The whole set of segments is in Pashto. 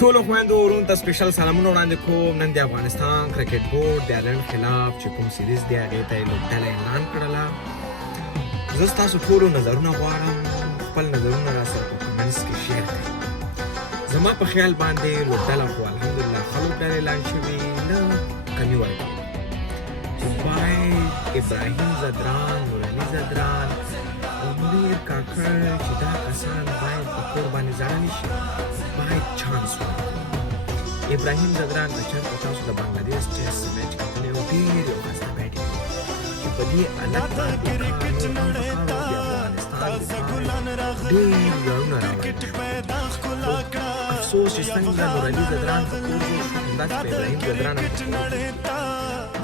ټولو خویندو ورونو ته سپیشل سلامونه وړاندې کوم. نن د افغانستان کرکټ بورډ د ایرلنډ خلاف چې کوم سیریز دی هغې ته یې لوبډله اعلان کړله. زه ستاسو ټولو نظرونه غواړم، خپل نظرونه راسره په کمنټس کې شیر کړئ. زما په خیال باندې لوبډله خو الحمدلله ښه لوبډله اعلان شوې، نه کمي ورکړي. باید ابراهیم ځدران، نورعلي ځدران او منیر کاکړ چې دا کسان باید په کور باندې زړه نه شي، باید چانس ورکړي. ابراهیم ځدران که چېرته تاسو د بنګلادیش ټیسټ میچ کتلی او ډېر یو ښایسته بیټینګ چې په دې حالت باندې د افغانستان ډېر ویاړونه راوړي. افسوس چې څنګه نورعلي ځدران په کور جوړ شو، همداسې په ابراهیم ځدران هم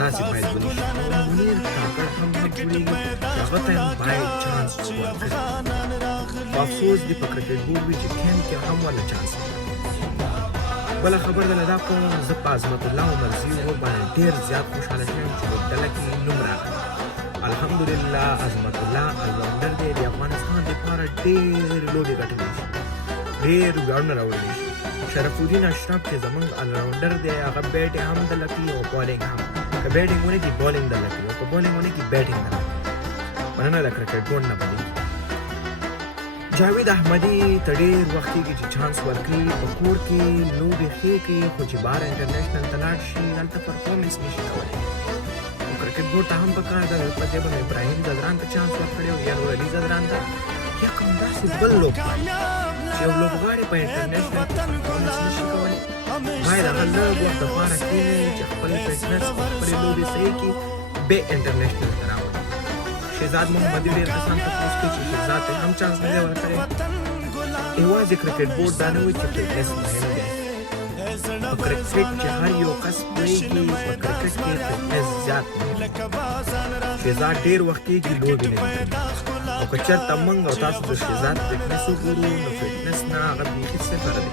داسې باید ونشي. منیر کاکړ هم جوړېږي، هغه ته هم باید چانس ورکړي. خو افسوس دی په کرکټ بورډ وي چې کیمپ کې هم ورله چانس ورکړي. بله خبره ده له دا کوم زه په عظمت الله عمرزي ورور باندې ډېر زیات خوشحاله شوم چې لوبډله کې نوم راغلی. الحمدلله عظمت الله الراونډر دی، د افغانستان دپاره ډېر لوبې ګټلی شي، ډېر ویاړونه راوړلی شي. شرف الدین اشرف چې زموږ الراونډر دی، هغه بیټ هم دله کوي او بالینګ هم. که بیټینګ ونه کړي بالینګ دله کوي، او که بالینګ ونه کړي بیټینګ دله کوي. مننه د کرکټ بورډ نه بدېږي. جاوید احمدي ته ډېر وخت کېږي چې چانس ورکړي، په کور کې لوبې ښې کوي، خو چې بهر انټرنیشنل ته لاړ شي هلته پرفارمنس نه شي کولی. نو کرکټ بورډ ته هم پکار ده په دې باندې ابراهیم ځدران ته چانس ورکړی او یا نورعلي ځدران ته یا کوم داسې بل لوبغاړي چې یو لوبغاړی په انټرنیشنل کې پرفارمنس نه شي کولی، باید هغه لږ وخت دپاره کښېنوي چې خپل فټنس خپلې لوبې صحیح کړي، بیا انټرنیشنل ته راوړي. شهزاد محمدي ډېر کسان تپوس کوي چې شهزاد ته هم چانس نه دی ورکړی. یوازې کرکټ بورډ دا نه وایي چې فټنس مهم دی. په کرکټ چې هر یو کس پوهېږي، په کرکټ کې فټنس زیات مهم دی. شهزاد ډېر وخت کېږي لوبې نه دي کړي، او که چېرته موږ او تاسو د شهزاد فټنس وګورو نو فټنس نه هغه بیخي صفر دی.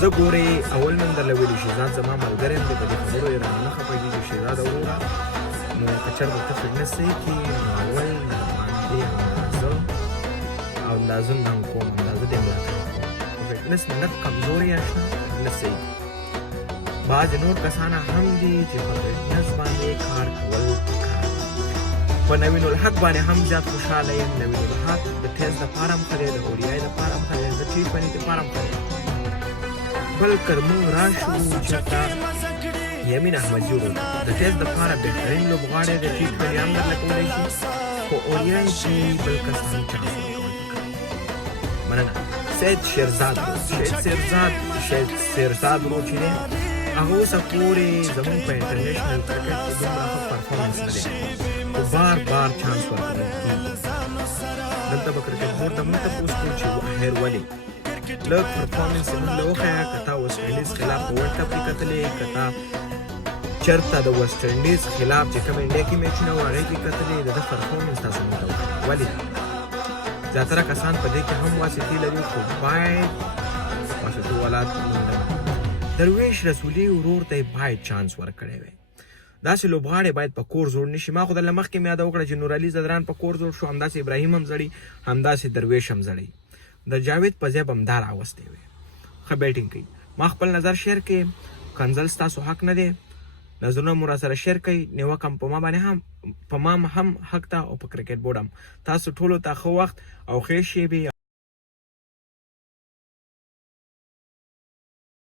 زه ګورې اول مې هم درله ویلي شهزاد زما ملګری هم دی، په دې خبرو یې رانه نه خفه کېږي. شهزاد وروره نو که چېرته ته فټنس صحیح کړي نو اول باندې اندازه نه هم کوم، اندازه دې ملاتړ کوم. خو فټنس نه لږ کمزوري یا شته، فټنس صحیح. بعضې نور کسان هم دي چې په فټنس باندې کار کول پکار دي. په نوین الحق باندې هم زیات خوشحاله یم. نوین الحق د ټیسټ دپاره هم ښه دی، د اوډیای دپاره هم ښه دی، د ټي20 دپاره هم ښه دی. بل که موږ راشو چېرته یمین احمدي ورور د ټیسټ دپاره بهترین لوبغاړی د ټي20 هم درله کولی شي، خو اوډیای کې بل کس هم چانس ورکول پکار. مننه. سید شیرزاد ورور چې دی هغه اوسه پورې زموږ په انټرنیشنل کرکټ کې دومره ښه پرفارمنس نه دی، خو بار بار چانس ورکول کېږي. دلته به کرکټ بورډ ته موږ تپوس کوو چې واهر ولې لږ پرفارمنس یې موږ له وښیه. که تا ویسټ انډیز خلاف په ورلډ کپ کې کتلې، که تا چېرته د ویسټ انډیز خلاف چې کوم انډیا کې میچونه وو هغې کې کتلې، د ده پرفارمنس تاسو موږ ته وښیه. ولې زیاتره کسان په دې کې هم واسطې لري، خو باید واسطو ولات درویش رسولي ورور ته باید چانس ورکړی وی. داسې لوبغاړی باید په کور زوړ نه شي. ما خو درله مخکې مې یاده وکړه چې نورعلي ځدران په کور زوړ شو، همداسې ابراهیم هم زړی، همداسې درویش هم زړی. د جاوید په ځای به هم دا راوستی وی، ښه بیټینګ کوي. ما خپل نظر شیر کړئ، کنځل ستاسو حق نه دی، نظرونه مو راسره شیر کړئ. نیوکه په ما باندې هم په ما هم حق ده او په کرکټ بورډ هم. تاسو ټولو ته ښه وخت او ښې شیبې